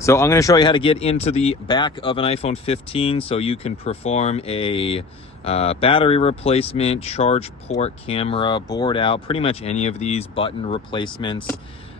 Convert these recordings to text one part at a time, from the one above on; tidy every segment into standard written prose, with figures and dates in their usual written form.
So I'm going to show you how to get into the back of an iPhone 15 so you can perform a battery replacement, charge port, camera, board out, pretty much any of these button replacements.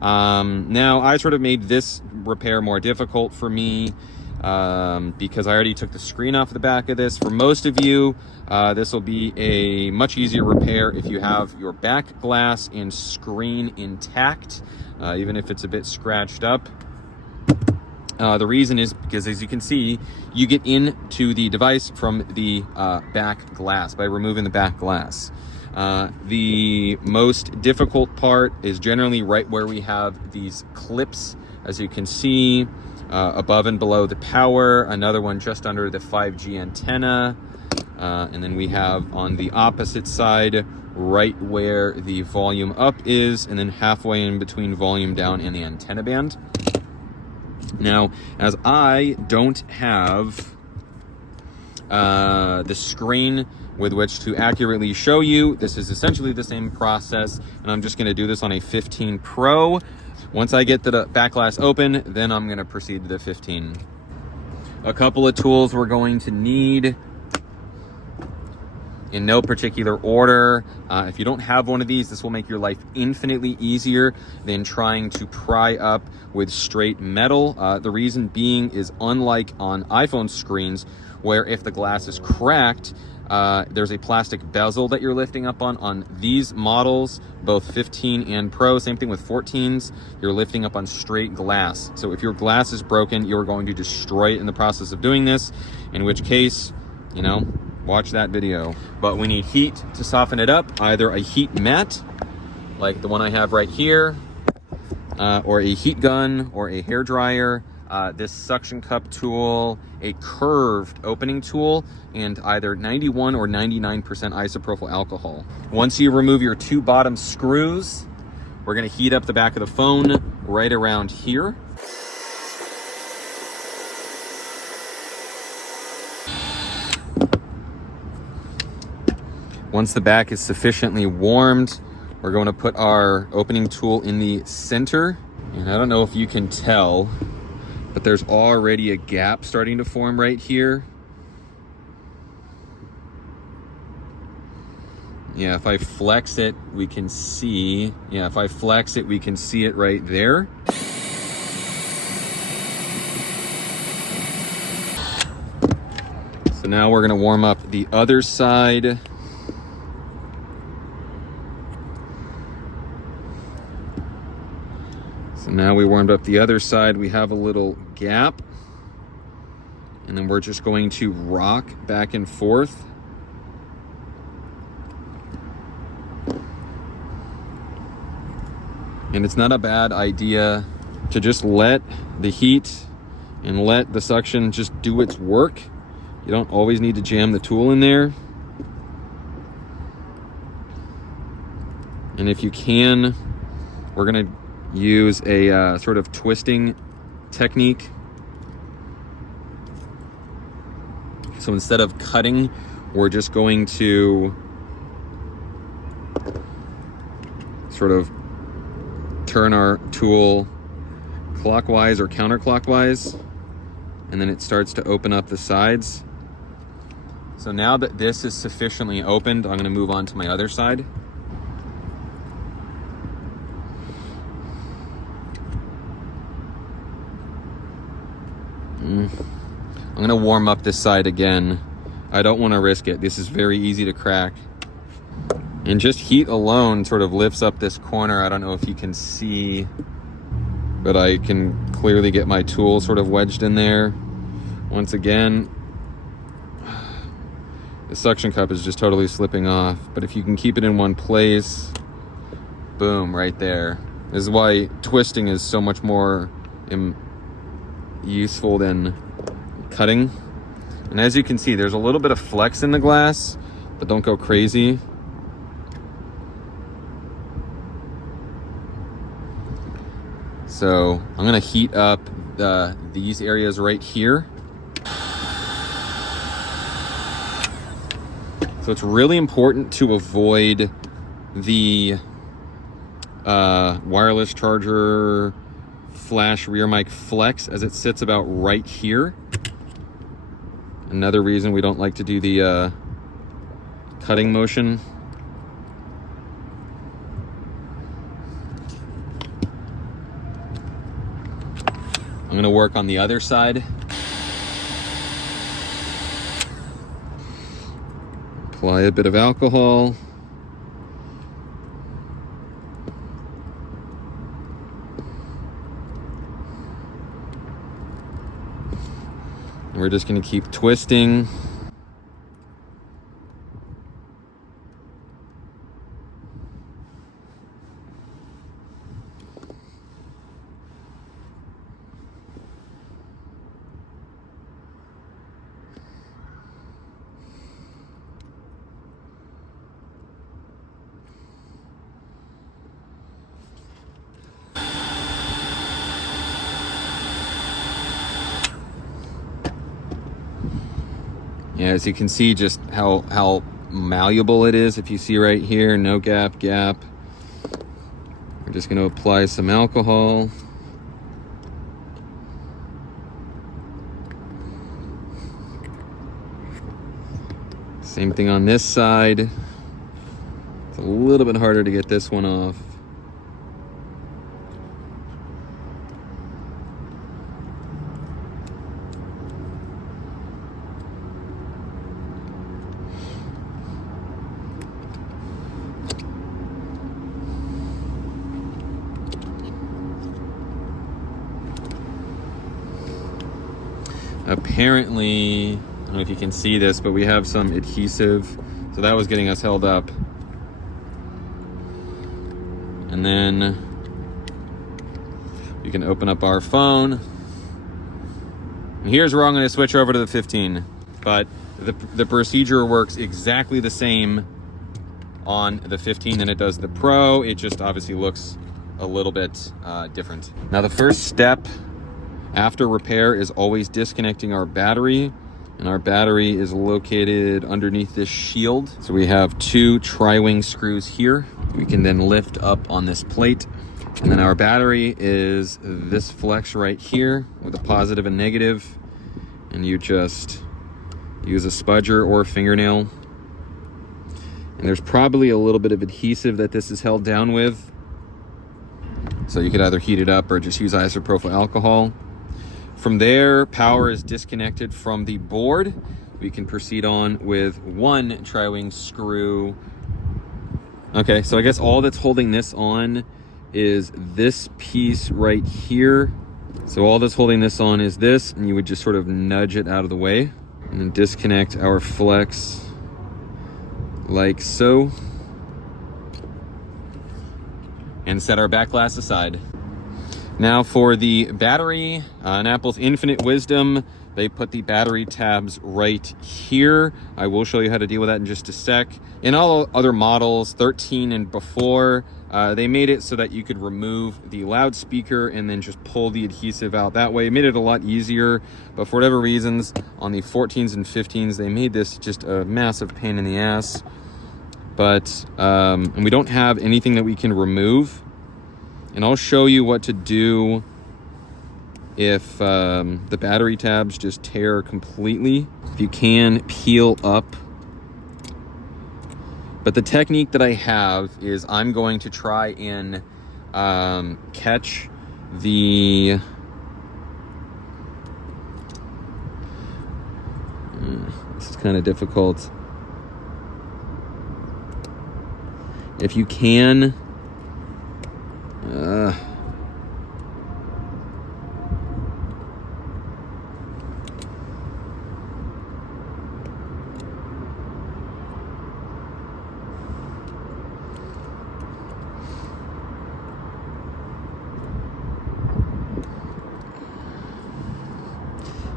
Now, I sort of made this repair more difficult for me because I already took the screen off the back of this. For most of you, this will be a much easier repair if you have your back glass and screen intact, even if it's a bit scratched up. The reason is because, as you can see, you get into the device from the back glass by removing the back glass. The most difficult part is generally right where we have these clips, as you can see, above and below the power, another one just under the 5G antenna, and then we have on the opposite side right where the volume up is, and then halfway in between volume down and the antenna band. Now, as I don't have the screen with which to accurately show you, this is essentially the same process, and I'm just going to do this on a 15 Pro. Once I get the back glass open, then I'm going to proceed to the 15. A couple of tools we're going to need in no particular order. If you don't have one of these, this will make your life infinitely easier than trying to pry up with straight metal. The reason being is, unlike on iPhone screens, where if the glass is cracked, there's a plastic bezel that you're lifting up on these models, both 15 and Pro, same thing with 14s, you're lifting up on straight glass. So if your glass is broken, you're going to destroy it in the process of doing this, in which case, you know, watch that video. But we need heat to soften it up, either a heat mat, like the one I have right here, or a heat gun, or a hair dryer, this suction cup tool, a curved opening tool, and either 91 or 99% isopropyl alcohol. Once you remove your two bottom screws, we're gonna heat up the back of the phone right around here. Once the back is sufficiently warmed, we're going to put our opening tool in the center. And I don't know if you can tell, but there's already a gap starting to form right here. Yeah, if I flex it, we can see. Yeah, if I flex it, we can see it right there. So now we're going to warm up the other side. So now we warmed up the other side, we have a little gap, and then we're just going to rock back and forth. And it's not a bad idea to just let the heat and let the suction just do its work. You don't always need to jam the tool in there. And if you can, we're gonna use a sort of twisting technique. So instead of cutting, we're just going to sort of turn our tool clockwise or counterclockwise, and then it starts to open up the sides. So now that this is sufficiently opened, I'm going to move on to my other side. I'm gonna warm up this side again. I don't want to risk it. This is very easy to crack. And just heat alone sort of lifts up this corner. I don't know if you can see, but I can clearly get my tool sort of wedged in there. Once again, the suction cup is just totally slipping off. But if you can keep it in one place, boom, right there. This is why twisting is so much more useful than cutting. And as you can see, there's a little bit of flex in the glass, but don't go crazy. So I'm gonna heat up these areas right here. So it's really important to avoid the wireless charger flash rear mic flex as it sits about right here. Another reason we don't like to do the cutting motion. I'm going to work on the other side. Apply a bit of alcohol. And we're just going to keep twisting. Yeah, as you can see just how malleable it is. If you see right here, no gap. We're just going to apply some alcohol. Same thing on this side. It's a little bit harder to get this one off. Apparently, I don't know if you can see this, but we have some adhesive, so that was getting us held up. And then you can open up our phone. And here's where I'm going to switch over to the 15, but the procedure works exactly the same on the 15 than it does the Pro. It just obviously looks a little bit different. Now the first step after repair is always disconnecting our battery, and our battery is located underneath this shield. So we have 2 tri-wing screws here. We can then lift up on this plate, and then our battery is this flex right here with a positive and negative, and you just use a spudger or a fingernail. And there's probably a little bit of adhesive that this is held down with, so you could either heat it up or just use isopropyl alcohol. From there, power is disconnected from the board. We can proceed on with 1 tri-wing screw. Okay, so I guess all that's holding this on is this piece right here. So all that's holding this on is this, and you would just sort of nudge it out of the way and then disconnect our flex like so. And set our back glass aside. Now for the battery, in Apple's infinite wisdom, they put the battery tabs right here. I will show you how to deal with that in just a sec. In all other models, 13 and before, they made it so that you could remove the loudspeaker and then just pull the adhesive out that way. It made it a lot easier, but for whatever reasons, on the 14s and 15s, they made this just a massive pain in the ass. But, and we don't have anything that we can remove. And I'll show you what to do if the battery tabs just tear completely. If you can, peel up. But the technique that I have is I'm going to try and catch the... This is kind of difficult. If you can...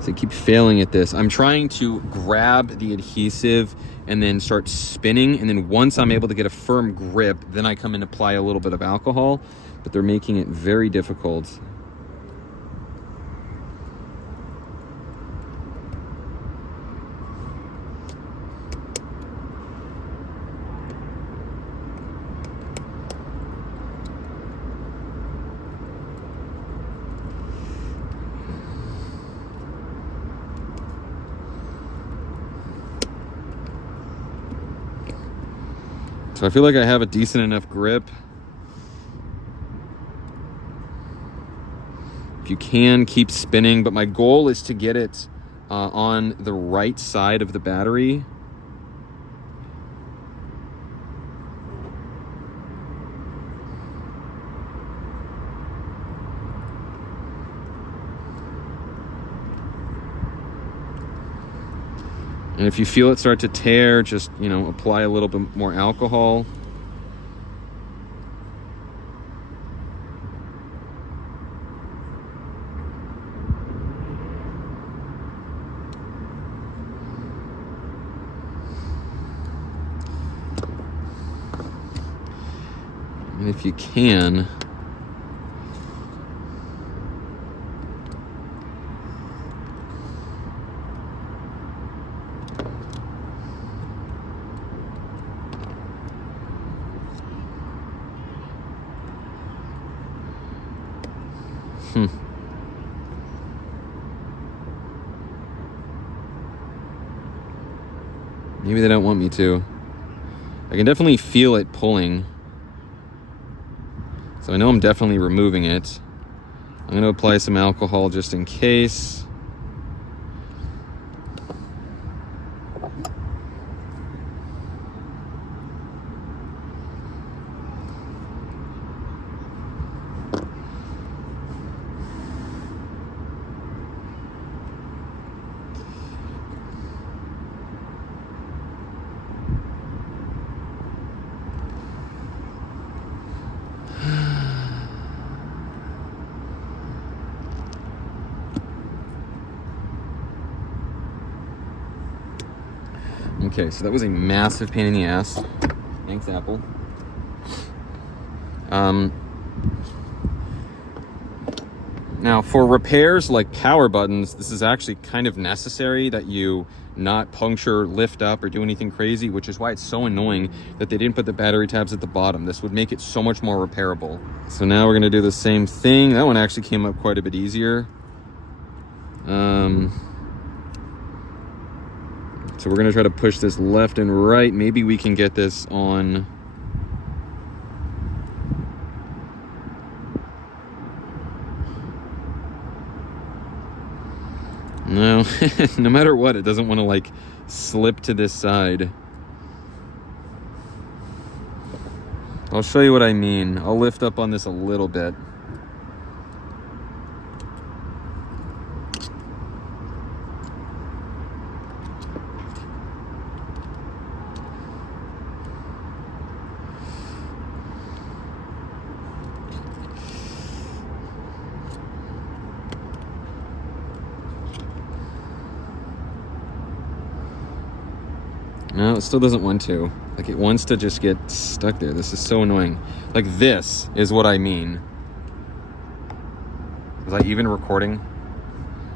So I keep failing at this. I'm trying to grab the adhesive and then start spinning, and then once I'm able to get a firm grip, then I come and apply a little bit of alcohol, but they're making it very difficult. So I feel like I have a decent enough grip. If you can, keep spinning, but my goal is to get it on the right side of the battery. And if you feel it start to tear, just, you know, apply a little bit more alcohol. And if you can, maybe they don't want me to. I can definitely feel it pulling. So I know I'm definitely removing it. I'm going to apply some alcohol just in case. Okay, so that was a massive pain in the ass. Thanks, Apple. Now, for repairs like power buttons, this is actually kind of necessary that you not puncture, lift up, or do anything crazy, which is why it's so annoying that they didn't put the battery tabs at the bottom. This would make it so much more repairable. So now we're gonna do the same thing. That one actually came up quite a bit easier. So we're gonna try to push this left and right. Maybe we can get this on. No, no matter what, it doesn't want to like slip to this side. I'll show you what I mean. I'll lift up on this a little bit. No, it still doesn't want to. Like, it wants to just get stuck there. This is so annoying. Like, this is what I mean. Was I even recording?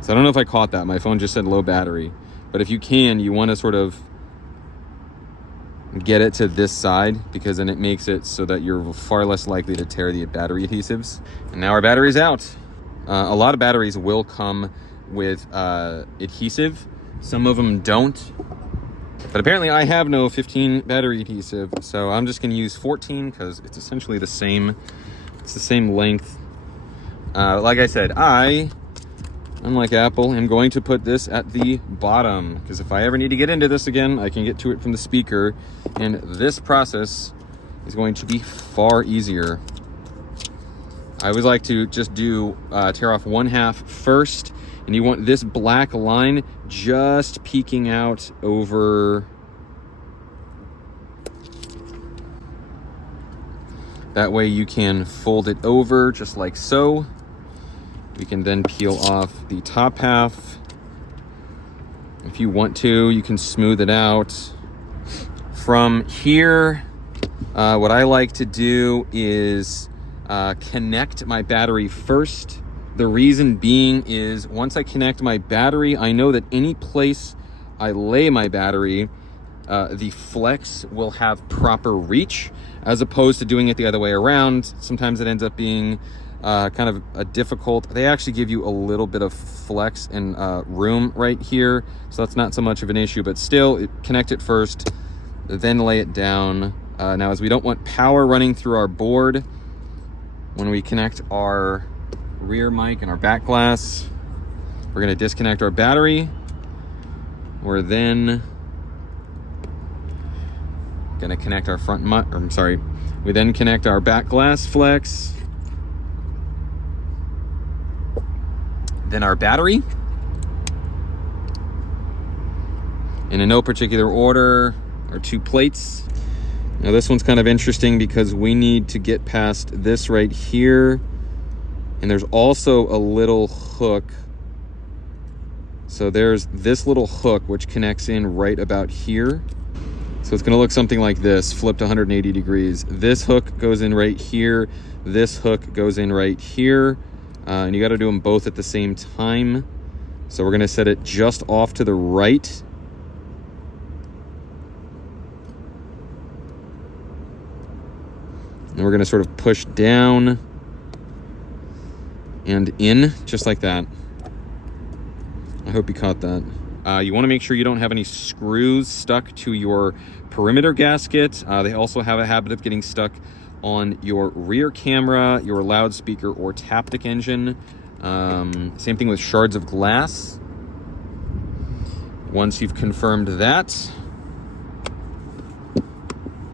So I don't know if I caught that. My phone just said low battery. But if you can, you want to sort of get it to this side, because then it makes it so that you're far less likely to tear the battery adhesives. And now our battery's out. A lot of batteries will come with adhesive. Some of them don't. But apparently I have no 15 battery adhesive, so I'm just gonna use 14 because it's essentially the same. It's the same length. Like I said, unlike Apple, am going to put this at the bottom, because if I ever need to get into this again, I can get to it from the speaker, and this process is going to be far easier. I always like to just do tear off one half first, and you want this black line just peeking out over. That way you can fold it over just like so. We can then peel off the top half. If you want to, you can smooth it out. From here, what I like to do is connect my battery first. The reason being is once I connect my battery, I know that any place I lay my battery, the flex will have proper reach, as opposed to doing it the other way around. Sometimes it ends up being kind of a difficult. They actually give you a little bit of flex and room right here, so that's not so much of an issue, but still, connect it first, then lay it down. Now, as we don't want power running through our board, when we connect our rear mic and our back glass, we're going to disconnect our battery. We're then going to connect our front mic, we then connect our back glass flex, then our battery. And in no particular order, our 2 plates. Now this one's kind of interesting because we need to get past this right here. And there's also a little hook. So there's this little hook which connects in right about here. So it's gonna look something like this, flipped 180 degrees. This hook goes in right here. This hook goes in right here. And you gotta do them both at the same time. So we're gonna set it just off to the right. And we're gonna sort of push down and in, just like that. I hope you caught that. You wanna make sure you don't have any screws stuck to your perimeter gasket. They also have a habit of getting stuck on your rear camera, your loudspeaker, or Taptic engine. Same thing with shards of glass. Once you've confirmed that,